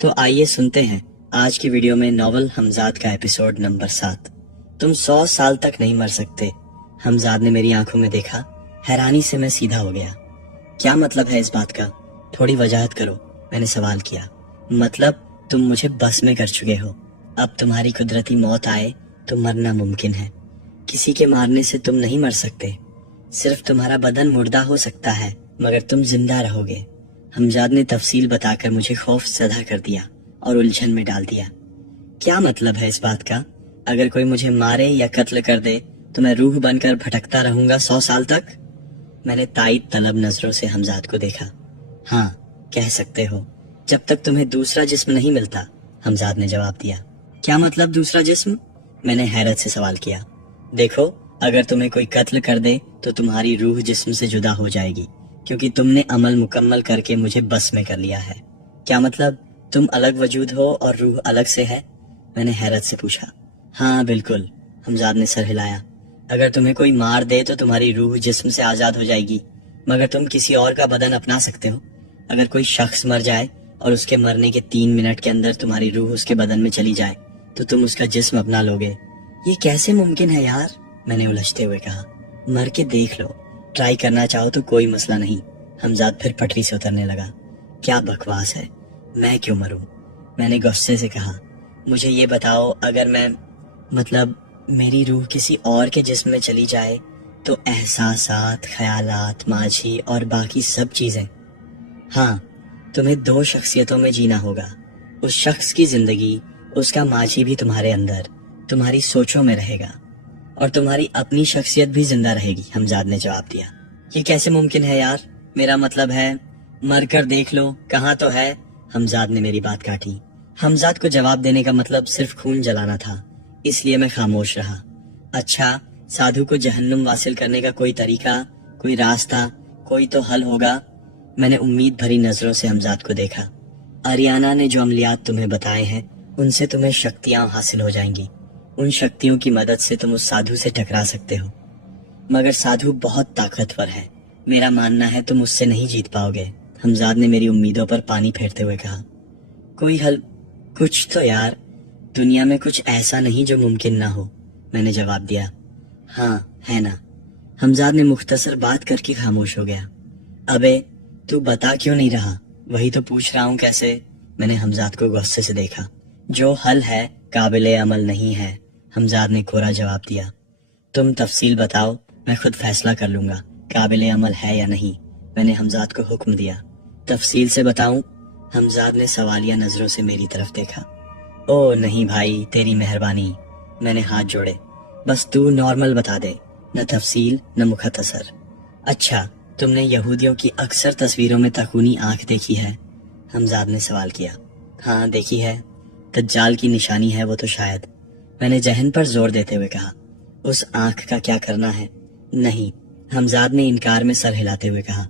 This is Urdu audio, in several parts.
تو آئیے سنتے ہیں آج کی ویڈیو میں ناول حمزاد کا ایپیسوڈ نمبر 7۔ تم 100 سال تک نہیں مر سکتے، حمزاد نے میری آنکھوں میں دیکھا۔ حیرانی سے میں سیدھا ہو گیا۔ کیا مطلب ہے اس بات کا؟ تھوڑی وضاحت کرو، میں نے سوال کیا۔ مطلب تم مجھے بس میں کر چکے ہو، اب تمہاری قدرتی موت آئے تو مرنا ممکن ہے۔ کسی کے مارنے سے تم نہیں مر سکتے، صرف تمہارا بدن مردہ ہو سکتا ہے مگر تم زندہ رہو گے۔ حمزاد نے تفصیل بتا کر مجھے خوف زدہ کر دیا اور الجھن میں ڈال دیا۔ کیا مطلب ہے اس بات کا؟ اگر کوئی مجھے مارے یا قتل کر دے تو میں روح بن کر بھٹکتا رہوں گا 100 سال تک؟ میں نے تائید طلب نظروں سے حمزاد کو دیکھا۔ ہاں کہہ سکتے ہو، جب تک تمہیں دوسرا جسم نہیں ملتا، حمزاد نے جواب دیا۔ کیا مطلب دوسرا جسم؟ میں نے حیرت سے سوال کیا۔ دیکھو، اگر تمہیں کوئی قتل کر دے تو تمہاری روح جسم سے جدا ہو جائے گی، کیونکہ تم نے عمل مکمل کر کے مجھے بس میں کر لیا ہے۔ کیا مطلب تم الگ وجود ہو اور روح الگ سے ہے؟ میں نے حیرت سے پوچھا۔ ہاں بالکل، حمزاد نے سر ہلایا۔ اگر تمہیں کوئی مار دے تو تمہاری روح جسم سے آزاد ہو جائے گی، مگر تم کسی اور کا بدن اپنا سکتے ہو۔ اگر کوئی شخص مر جائے اور اس کے مرنے کے 3 منٹ کے اندر تمہاری روح اس کے بدن میں چلی جائے تو تم اس کا جسم اپنا لوگے۔ یہ کیسے ممکن ہے یار؟ میں نے الجھتے ہوئے کہا۔ مر کے دیکھ لو، ٹرائی کرنا چاہو تو کوئی مسئلہ نہیں۔ حمزاد پھر پٹری سے اترنے لگا۔ کیا بکواس ہے، میں کیوں مروں؟ میں نے غصے سے کہا۔ مجھے یہ بتاؤ، اگر مطلب میری روح کسی اور کے جسم میں چلی جائے تو احساسات، خیالات، ماضی اور باقی سب چیزیں؟ ہاں، تمہیں 2 شخصیتوں میں جینا ہوگا۔ اس شخص کی زندگی، اس کا ماضی بھی تمہارے اندر، تمہاری سوچوں میں رہے گا، اور تمہاری اپنی شخصیت بھی زندہ رہے گی، حمزاد نے جواب دیا۔ یہ کیسے ممکن ہے یار؟ میرا مطلب ہے مر کر دیکھ لو، کہاں تو ہے؟ حمزاد نے میری بات کاٹی۔ حمزاد کو جواب دینے کا مطلب صرف خون جلانا تھا، اس لیے میں خاموش رہا۔ اچھا، سادھو کو جہنم واصل کرنے کا کوئی طریقہ، کوئی راستہ، کوئی تو حل ہوگا؟ میں نے امید بھری نظروں سے حمزاد کو دیکھا۔ آریانہ نے جو عملیات تمہیں بتائے ہیں ان سے تمہیں شکتیاں حاصل ہو جائیں گی۔ ان شکتیوں کی مدد سے تم اس سادھو سے ٹکرا سکتے ہو، مگر سادھو بہت طاقتور ہے، میرا ماننا ہے تم اس سے نہیں جیت پاؤ گے، حمزاد نے میری امیدوں پر پانی پھیرتے ہوئے کہا۔ کوئی حل کچھ تو یار، دنیا میں کچھ ایسا نہیں جو ممکن نہ ہو، میں نے جواب دیا۔ ہاں ہے نا؟ حمزاد نے مختصر بات کر کے خاموش ہو گیا۔ ابے تو بتا کیوں نہیں رہا؟ وہی تو پوچھ رہا ہوں، کیسے؟ میں نے حمزاد کو غصے سے دیکھا۔ جو حل ہے قابل عمل نہیں ہے، حمزاد نے کورا جواب دیا۔ تم تفصیل بتاؤ، میں خود فیصلہ کر لوں گا قابل عمل ہے یا نہیں، میں نے حمزاد کو حکم دیا۔ تفصیل سے بتاؤں؟ حمزاد نے سوالیہ نظروں سے میری طرف دیکھا۔ او نہیں بھائی، تیری مہربانی، میں نے ہاتھ جوڑے۔ بس تو نارمل بتا دے، نہ تفصیل نہ مختصر۔ اچھا، تم نے یہودیوں کی اکثر تصویروں میں تخونی آنکھ دیکھی ہے؟ حمزاد نے سوال کیا۔ ہاں دیکھی ہے، دجال کی نشانی ہے وہ تو شاید، میں نے ذہن پر زور دیتے ہوئے کہا۔ اس آنکھ کا کیا کرنا ہے؟ نہیں، حمزاد نے انکار میں سر ہلاتے ہوئے کہا۔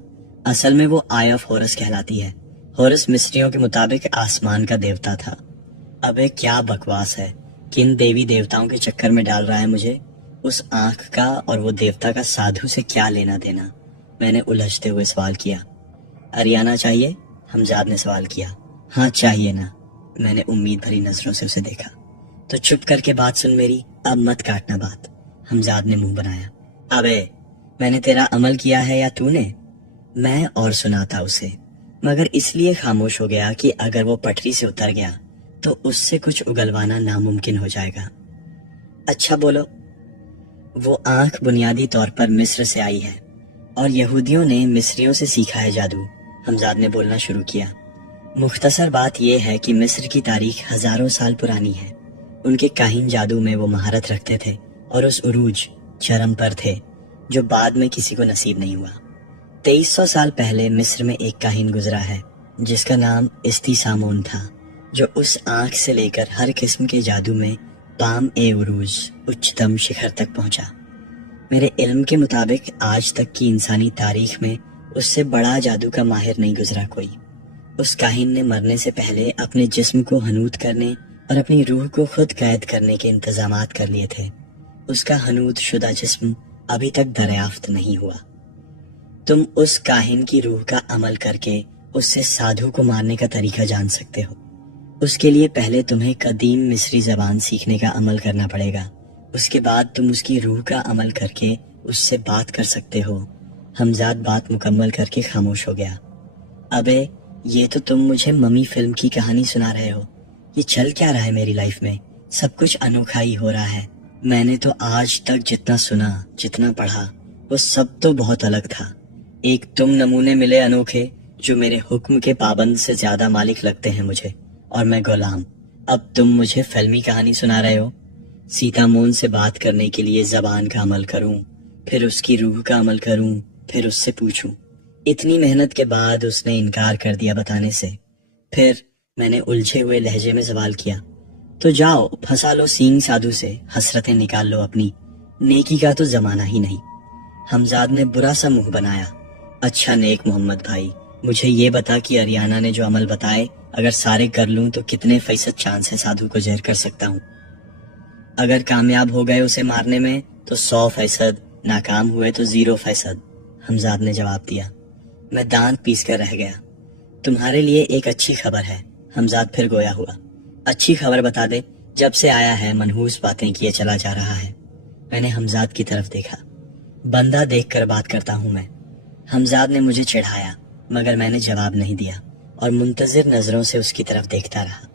اصل میں وہ آئی آف ہورس کہلاتی ہے۔ ہورس مصریوں کے مطابق آسمان کا دیوتا تھا۔ ابے کیا بکواس ہے، کن دیوی دیوتاؤں کے چکر میں ڈال رہا ہے مجھے؟ اس آنکھ کا اور وہ دیوتا کا سادھو سے کیا لینا دینا؟ میں نے الجھتے ہوئے سوال کیا۔ آریانہ چاہیے؟ حمزاد نے سوال کیا۔ ہاں چاہیے نا، میں نے امید بھری نظروں سے اسے دیکھا۔ تو چپ کر کے بات سن میری، اب مت کاٹنا بات، حمزاد نے منہ بنایا۔ ابے میں نے تیرا عمل کیا ہے یا تو نے؟ میں اور سنا تھا اسے، مگر اس لیے خاموش ہو گیا کہ اگر وہ پٹری سے اتر گیا تو اس سے کچھ اگلوانا ناممکن ہو جائے گا۔ اچھا بولو۔ وہ آنکھ بنیادی طور پر مصر سے آئی ہے اور یہودیوں نے مصریوں سے سیکھا ہے جادو، حمزاد نے بولنا شروع کیا۔ مختصر بات یہ ہے کہ مصر کی تاریخ ہزاروں سال پرانی ہے۔ ان کے کاہن جادو میں وہ مہارت رکھتے تھے اور اس عروج چرم پر تھے جو بعد میں کسی کو نصیب نہیں ہوا۔ 2300 سال پہلے مصر میں ایک کاہن گزرا ہے جس کا نام استیسامون تھا، جو اس آنکھ سے لے کر ہر قسم کے جادو میں پام اے عروج، اچتم شکھر تک پہنچا۔ میرے علم کے مطابق آج تک کی انسانی تاریخ میں اس سے بڑا جادو کا ماہر نہیں گزرا کوئی۔ اس کاہن نے مرنے سے پہلے اپنے جسم کو حنوط کرنے اور اپنی روح کو خود قید کرنے کے انتظامات کر لیے تھے۔ اس کا حنوط شدہ جسم ابھی تک دریافت نہیں ہوا۔ تم اس کاہن کی روح کا عمل کر کے اس سے سادھو کو مارنے کا طریقہ جان سکتے ہو۔ اس کے لیے پہلے تمہیں قدیم مصری زبان سیکھنے کا عمل کرنا پڑے گا، اس کے بعد تم اس کی روح کا عمل کر کے اس سے بات کر سکتے ہو۔ حمزاد بات مکمل کر کے خاموش ہو گیا۔ ابے یہ تو تم مجھے ممی فلم کی کہانی سنا رہے ہو، یہ چل کیا رہا ہے میری لائف میں؟ سب کچھ انوکھا ہی ہو رہا ہے۔ میں نے تو آج تک جتنا سنا، جتنا پڑھا، وہ سب تو بہت الگ تھا۔ ایک تم نمونے ملے انوکھے جو میرے حکم کے پابند سے زیادہ مالک لگتے ہیں مجھے، اور میں غلام۔ اب تم مجھے فلمی کہانی سنا رہے ہو؟ سیتا مون سے بات کرنے کے لیے زبان کا عمل کروں، پھر اس کی روح کا عمل کروں، پھر اس سے پوچھوں۔ اتنی محنت کے بعد اس نے انکار کر دیا بتانے سے۔ پھر میں نے الجھے ہوئے لہجے میں سوال کیا، تو جاؤ پھنسا لو سینگ سادھو سے، حسرتیں نکال لو اپنی، نیکی کا تو زمانہ ہی نہیں۔ حمزاد نے برا سا منہ بنایا۔ اچھا نیک محمد بھائی، مجھے یہ بتا کہ اریانہ نے جو عمل بتائے اگر سارے کر لوں تو کتنے فیصد چانس ہے سادھو کو زہر کر سکتا ہوں؟ اگر کامیاب ہو گئے اسے مارنے میں تو 100%، ناکام ہوئے تو 0%، حمزاد نے جواب دیا۔ میں دانت پیس کر رہ گیا۔ تمہارے لیے ایک اچھی خبر ہے، حمزاد پھر گویا ہوا۔ اچھی خبر بتا دے، جب سے آیا ہے منحوس باتیں کیے چلا جا رہا ہے۔ میں نے حمزاد کی طرف دیکھا۔ بندہ دیکھ کر بات کرتا ہوں میں۔ حمزاد نے مجھے چڑھایا مگر میں نے جواب نہیں دیا اور منتظر نظروں سے اس کی طرف دیکھتا رہا۔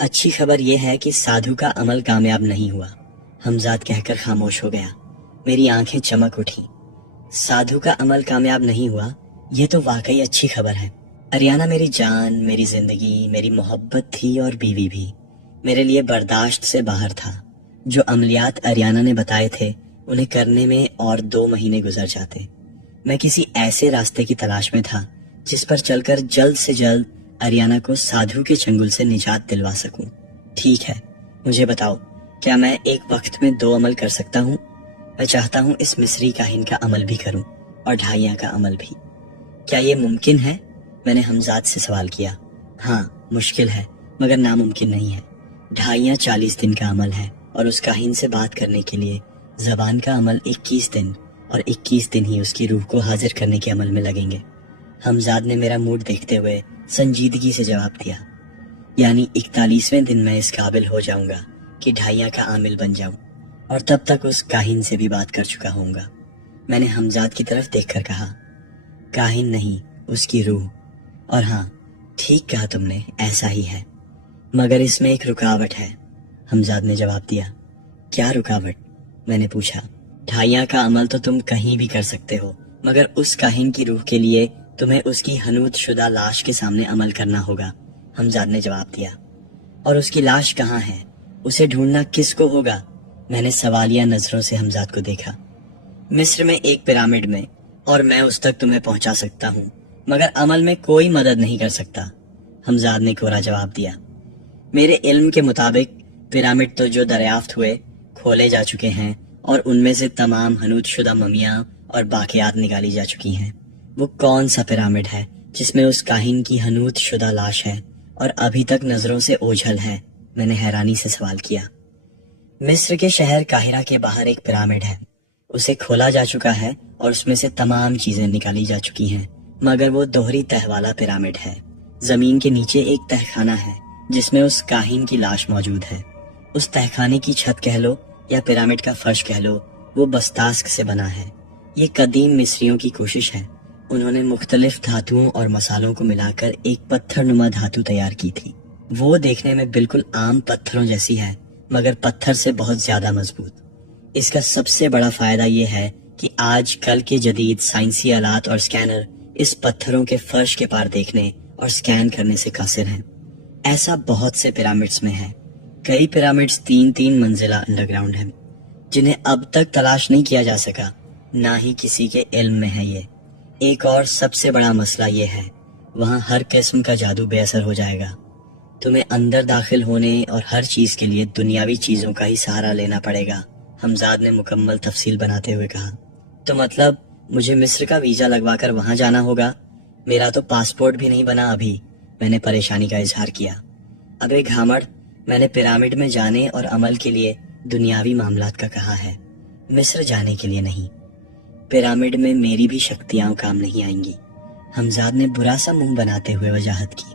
اچھی خبر یہ ہے کہ سادھو کا عمل کامیاب نہیں ہوا، حمزاد کہہ کر خاموش ہو گیا۔ میری آنکھیں چمک اٹھیں۔ سادھو کا عمل کامیاب نہیں ہوا، یہ تو واقعی اچھی خبر ہے۔ اریانہ میری جان، میری زندگی، میری محبت تھی اور بیوی بھی۔ میرے لیے برداشت سے باہر تھا۔ جو عملیات اریانہ نے بتائے تھے انہیں کرنے میں اور 2 مہینے گزر جاتے۔ میں کسی ایسے راستے کی تلاش میں تھا جس پر چل کر جلد سے جلد اریانہ کو سادھو کے چنگل سے نجات دلوا سکوں۔ ٹھیک ہے، مجھے بتاؤ، کیا میں ایک وقت میں 2 عمل کر سکتا ہوں؟ میں چاہتا ہوں اس مصری کاہن کا عمل بھی کروں اور ڈھائیاں کا عمل بھی۔ کیا یہ ممکن ہے؟ میں نے حمزاد سے سوال کیا۔ ہاں، مشکل ہے مگر ناممکن نہیں ہے۔ ڈھائیاں 40 دن کا عمل ہے اور اس کاہن سے بات کرنے کے لیے زبان کا عمل 21 دن، اور 21 دن ہی اس کی روح کو حاضر کرنے کے عمل میں لگیں گے۔ حمزاد نے میرا موڈ دیکھتے ہوئے سنجیدگی سے جواب دیا۔ یعنی 41ویں دن میں اس قابل ہو جاؤں گا کہ ڈھائیاں کا عامل بن جاؤں، اور تب تک اس کاہن سے بھی بات کر چکا ہوں گا۔ میں نے حمزاد کی طرف دیکھ کر کہا، کاہن نہیں، اس کی روح۔ اور ہاں، ٹھیک کہا تم نے، ایسا ہی ہے، مگر اس میں ایک رکاوٹ ہے، حمزاد نے جواب دیا۔ کیا رکاوٹ؟ میں نے پوچھا۔ ڈھائیاں کا عمل تو تم کہیں بھی کر سکتے ہو، مگر اس کاہن کی روح کے لیے تمہیں اس کی حنوط شدہ لاش کے سامنے عمل کرنا ہوگا، حمزاد نے جواب دیا۔ اور اس کی لاش کہاں ہے؟ اسے ڈھونڈنا کس کو ہوگا؟ میں نے سوالیہ نظروں سے حمزاد کو دیکھا۔ مصر میں ایک پیرامڈ میں، اور میں اس تک تمہیں پہنچا سکتا ہوں مگر عمل میں کوئی مدد نہیں کر سکتا، حمزاد نے کورا جواب دیا۔ میرے علم کے مطابق پیرامڈ تو جو دریافت ہوئے کھولے جا چکے ہیں اور ان میں سے تمام حنوط شدہ ممیاں اور باقیات نکالی جا چکی ہیں۔ وہ کون سا پیرامڈ ہے جس میں اس کاہن کی حنوط شدہ لاش ہے اور ابھی تک نظروں سے اوجھل ہے؟ میں نے حیرانی سے سوال کیا۔ مصر کے شہر قاہرہ کے باہر ایک پیرامڈ ہے، اسے کھولا جا چکا ہے اور اس میں سے تمام چیزیں نکالی جا چکی ہیں، مگر وہ دوہری تہ والا پیرامڈ ہے۔ زمین کے نیچے ایک تہ خانہ ہے جس میں اس کاہن کی لاش موجود ہے۔ اس تہ خانے کی چھت کہہ لو یا پیرامڈ کا فرش کہہ لو، وہ بستاسک سے بنا ہے۔ یہ قدیم مصریوں کی کوشش ہے، انہوں نے مختلف دھاتوں اور مسالوں کو ملا کر ایک پتھر نما دھاتو تیار کی تھی۔ وہ دیکھنے میں بالکل عام پتھروں جیسی ہے مگر پتھر سے بہت زیادہ مضبوط۔ اس کا سب سے بڑا فائدہ یہ ہے کہ آج کل کے جدید سائنسی آلات اور سکینر اس پتھروں کے فرش کے پار دیکھنے اور سکین کرنے سے قاصر ہیں۔ ایسا بہت سے پیرامڈز میں ہے۔ کئی پیرامڈز 3 منزلہ انڈر گراؤنڈ ہیں جنہیں اب تک تلاش نہیں کیا جا سکا، نہ ہی کسی کے علم میں ہے۔ یہ ایک اور سب سے بڑا مسئلہ یہ ہے، وہاں ہر قسم کا جادو بے اثر ہو جائے گا۔ تمہیں اندر داخل ہونے اور ہر چیز کے لیے دنیاوی چیزوں کا ہی سہارا لینا پڑے گا، حمزاد نے مکمل تفصیل بناتے ہوئے کہا۔ تو مطلب مجھے مصر کا ویزا لگوا کر وہاں جانا ہوگا؟ میرا تو پاسپورٹ بھی نہیں بنا ابھی، میں نے پریشانی کا اظہار کیا۔ ابے گھامڑ، میں نے پیرامڈ میں جانے اور عمل کے لیے دنیاوی معاملات کا کہا ہے، مصر جانے کے لیے نہیں۔ پیرامڈ میں میری بھی شکتیاں کام نہیں آئیں گی، حمزاد نے برا سا منہ بناتے ہوئے وضاحت کی۔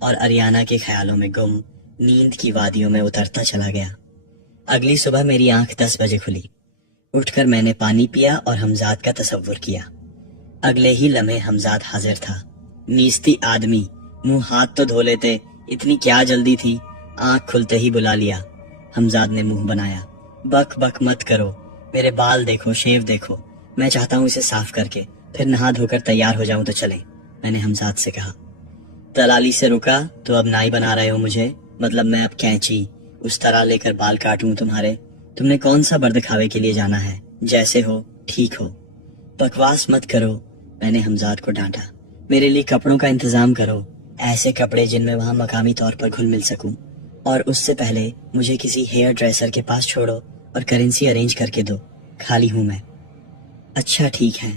اور اریانہ کے خیالوں میں گم نیند کی وادیوں میں اترتا چلا گیا۔ اگلی صبح میری آنکھ 10 بجے کھلی۔ اٹھ کر میں نے پانی پیا اور حمزاد کا تصور کیا۔ اگلے ہی لمحے حمزاد حاضر تھا۔ نیستی آدمی، منہ ہاتھ تو دھو لیتے، اتنی کیا جلدی تھی؟ آنکھ کھلتے ہی بلا لیا۔ حمزاد نے منہ بنایا۔ بک بک مت کرو، میرے بال دیکھو، شیو دیکھو، میں چاہتا ہوں اسے صاف کر کے پھر نہا دھو کر تیار ہو جاؤں تو چلیں، میں نے حمزاد سے کہا۔ دلالی سے رکا تو اب نائی بنا رہے ہو مجھے؟ مطلب میں اب کینچی اس طرح لے کر بال کاٹوں تمہارے؟ تم نے کون سا برد کھاوے کے لیے جانا ہے؟ جیسے ہو ٹھیک ہو، بکواس مت کرو، میں نے حمزاد کو ڈانٹا۔ میرے لیے کپڑوں کا انتظام کرو، ایسے کپڑے جن میں وہاں مقامی طور پر گھل مل سکوں، اور اس سے پہلے مجھے کسی ہیئر ڈریسر کے پاس چھوڑو اور کرنسی ارینج کر کے دو، خالی ہوں میں۔ اچھا ٹھیک ہے،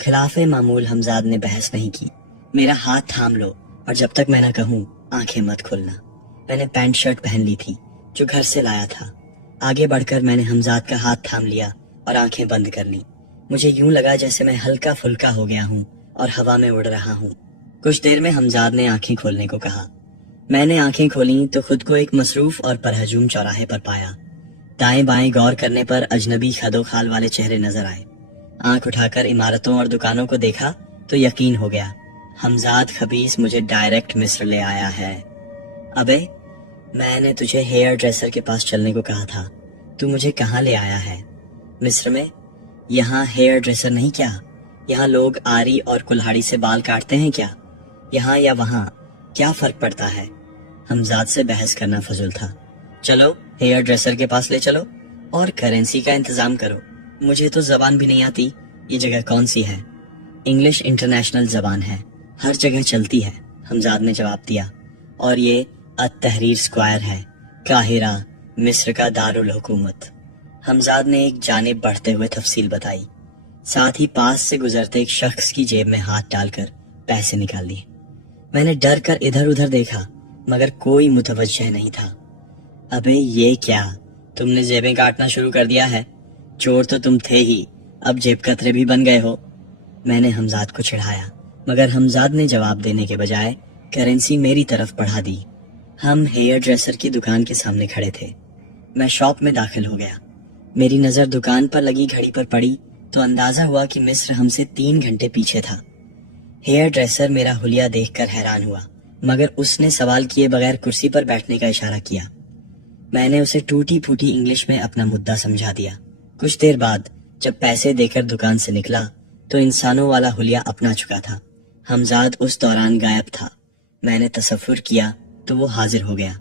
خلاف معمول حمزاد نے بحث نہیں کی۔ میرا ہاتھ تھام لو اور جب تک میں نہ کہوں آنکھیں مت کھولنا۔ میں نے پینٹ شرٹ پہن لی تھی جو گھر سے لایا تھا۔ آگے بڑھ کر میں نے حمزاد کا ہاتھ تھام لیا اور آنکھیں بند کر لی۔ مجھے یوں لگا جیسے میں ہلکا پھلکا ہو گیا ہوں اور ہوا میں اڑ رہا ہوں۔ کچھ دیر میں حمزاد نے آنکھیں کھولنے کو کہا۔ میں نے آنکھیں کھولیں تو خود کو ایک مصروف اور پرہجوم چوراہے پر پایا۔ دائیں بائیں غور کرنے پر اجنبی خد و خال والے چہرے نظر آئے۔ آنکھ اٹھا کر عمارتوں اور دکانوں کو دیکھا تو یقین ہو گیا، حمزاد خبیث مجھے ڈائریکٹ مصر لے آیا ہے۔ ابے، میں نے تجھے ہیئر ڈریسر کے پاس چلنے کو کہا تھا، تو مجھے کہاں لے آیا ہے؟ مصر میں؟ یہاں ہیئر ڈریسر نہیں کیا؟ یہاں لوگ آری اور کلہاڑی سے بال کاٹتے ہیں کیا؟ یہاں یا وہاں کیا فرق پڑتا ہے؟ حمزاد سے بحث کرنا فضول تھا۔ چلو ہیئر ڈریسر کے پاس لے چلو اور کرنسی کا انتظام کرو۔ مجھے تو زبان بھی نہیں آتی، یہ جگہ کون سی ہے؟ انگلش انٹرنیشنل زبان ہے، ہر جگہ چلتی ہے، حمزاد نے جواب دیا۔ اور یہ التحریر اسکوائر ہے، قاہرہ، مصر کا دارالحکومت۔ حمزاد نے ایک جانب بڑھتے ہوئے تفصیل بتائی، ساتھ ہی پاس سے گزرتے ایک شخص کی جیب میں ہاتھ ڈال کر پیسے نکال لیے۔ میں نے ڈر کر ادھر ادھر دیکھا مگر کوئی متوجہ نہیں تھا۔ ابے یہ کیا، تم نے جیبیں کاٹنا شروع کر دیا ہے؟ چور تو تم تھے ہی، اب جیب کترے بھی بن گئے ہو، میں نے حمزاد کو چڑھایا، مگر حمزاد نے جواب دینے کے بجائے کرنسی میری طرف بڑھا دی۔ ہم ہیئر ڈریسر کی دکان کے سامنے کھڑے تھے۔ میں شاپ میں داخل ہو گیا۔ میری نظر دکان پر لگی گھڑی پر پڑی تو اندازہ ہوا کہ مصر ہم سے 3 گھنٹے پیچھے تھا۔ ہیئر ڈریسر میرا حلیہ دیکھ کر حیران ہوا، مگر اس نے سوال کیے بغیر کرسی پر بیٹھنے کا اشارہ کیا۔ میں نے اسے ٹوٹی پھوٹی انگلش میں اپنا مدعا سمجھا دیا۔ کچھ دیر بعد جب پیسے دے کر دکان سے نکلا تو انسانوں والا حلیہ اپنا چکا تھا۔ حمزاد اس دوران غائب تھا۔ میں نے تصور کیا تو وہ حاضر ہو گیا۔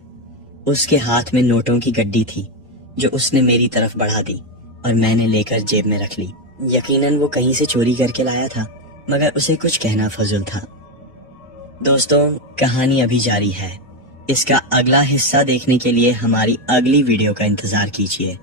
اس کے ہاتھ میں نوٹوں کی گڈی تھی جو اس نے میری طرف بڑھا دی اور میں نے لے کر جیب میں رکھ لی۔ یقیناً وہ کہیں سے چوری کر کے لایا تھا، مگر اسے کچھ کہنا فضول تھا۔ دوستوں، کہانی ابھی جاری ہے۔ اس کا اگلا حصہ دیکھنے کے لیے ہماری اگلی ویڈیو کا انتظار کیجیے۔